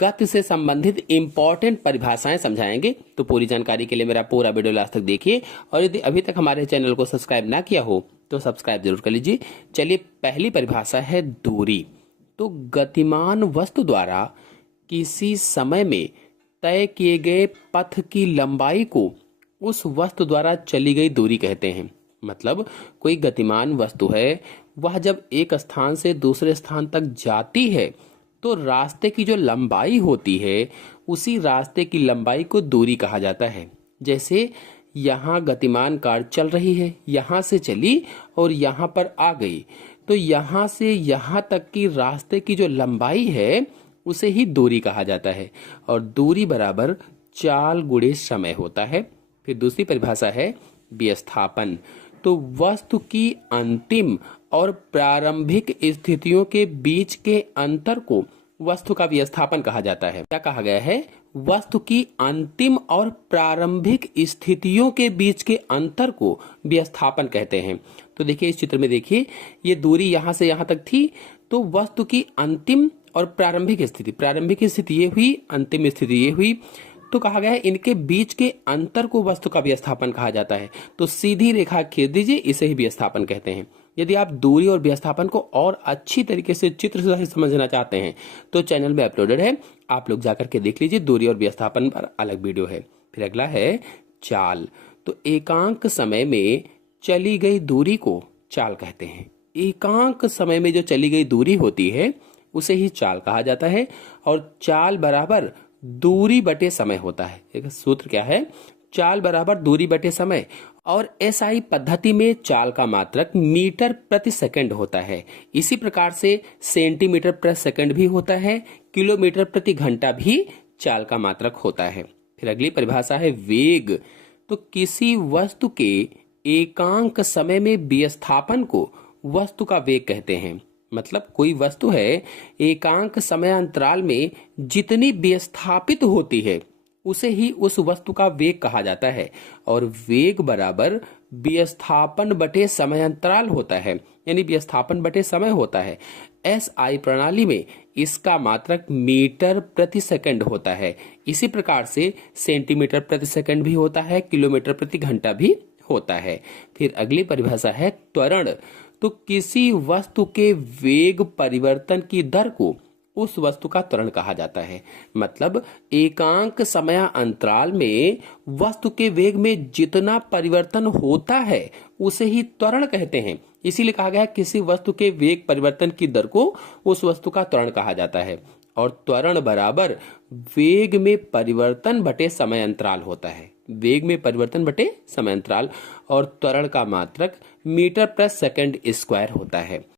गति से संबंधित इंपॉर्टेंट परिभाषाएं समझाएंगे। तो पूरी जानकारी के लिए मेरा पूरा वीडियो लास्ट तक देखिए, और यदि अभी तक हमारे चैनल को सब्सक्राइब ना किया हो तो सब्सक्राइब जरूर कर लीजिए। चलिए, पहली परिभाषा है दूरी। तो गतिमान वस्तु द्वारा किसी समय में तय किए गए पथ की लंबाई को उस वस्तु द्वारा चली गई दूरी कहते हैं। मतलब कोई गतिमान वस्तु है, वह जब एक स्थान से दूसरे स्थान तक जाती है तो रास्ते की जो लंबाई होती है उसी रास्ते की लंबाई को दूरी कहा जाता है। जैसे यहाँ गतिमान कार चल रही है, यहाँ से चली और यहाँ पर आ गई, तो यहाँ से यहाँ तक की रास्ते की जो लंबाई है उसे ही दूरी कहा जाता है। और दूरी बराबर चाल गुणे समय होता है। फिर दूसरी परिभाषा है विस्थापन। तो वस्तु की अंतिम और प्रारंभिक स्थितियों के बीच के अंतर को वस्तु का विस्थापन कहा जाता है। क्या कहा गया है? वस्तु की अंतिम और प्रारंभिक स्थितियों के बीच के अंतर को विस्थापन कहते हैं। तो देखिए, इस चित्र में देखिए, ये दूरी यहाँ से यहाँ तक थी, तो वस्तु की अंतिम और प्रारंभिक स्थिति ये हुई, अंतिम स्थिति ये हुई। तो कहा गया है इनके बीच के अंतर को वस्तु का विस्थापन कहा जाता है। तो सीधी रेखा खींच दीजिए, इसे ही विस्थापन कहते हैं। यदि आप दूरी और विस्थापन को और अच्छी तरीके से चित्र से समझना चाहते हैं तो चैनल में अपलोडेड है, आप लोग जाकर के देख लीजिए। दूरी और विस्थापन पर अलग वीडियो है। फिर अगला है चाल। तो एकांक समय में चली गई दूरी को चाल कहते हैं। एकांक समय में जो चली गई दूरी होती है उसे ही चाल कहा जाता है। और चाल बराबर दूरी बटे समय होता है। एक सूत्र क्या है? चाल बराबर दूरी बटे समय। और एसआई पद्धति में चाल का मात्रक मीटर प्रति सेकंड होता है। इसी प्रकार से सेंटीमीटर प्रति सेकंड भी होता है, किलोमीटर प्रति घंटा भी चाल का मात्रक होता है। फिर अगली परिभाषा है वेग। तो किसी वस्तु के एकांक समय में विस्थापन को वस्तु का वेग कहते हैं। मतलब कोई वस्तु है, एकांक समय अंतराल में जितनी विस्थापित होती है उसे ही उस वस्तु का वेग कहा जाता है। और वेग बराबर विस्थापन बटे समय अंतराल होता है, यानी विस्थापन बटे समय होता है। एसआई प्रणाली में इसका मात्रक मीटर प्रति सेकंड होता है। इसी प्रकार से सेंटीमीटर प्रति सेकंड भी होता है, किलोमीटर प्रति घंटा भी होता है। फिर अगली परिभाषा है त्वरण। तो किसी वस्तु के वेग परिवर्तन की दर को उस वस्तु का त्वरण कहा जाता है। मतलब एकांक समय अंतराल में वस्तु के वेग में जितना परिवर्तन होता है उसे ही त्वरण कहते हैं। इसीलिए कहा गया है किसी वस्तु के वेग परिवर्तन की दर को उस वस्तु का त्वरण कहा जाता है। और त्वरण बराबर वेग में परिवर्तन बटे समय अंतराल होता है। वेग में परिवर्तन बटे समय अंतराल। और त्वरण का मात्रक मीटर प्रति सेकंड स्क्वायर होता है।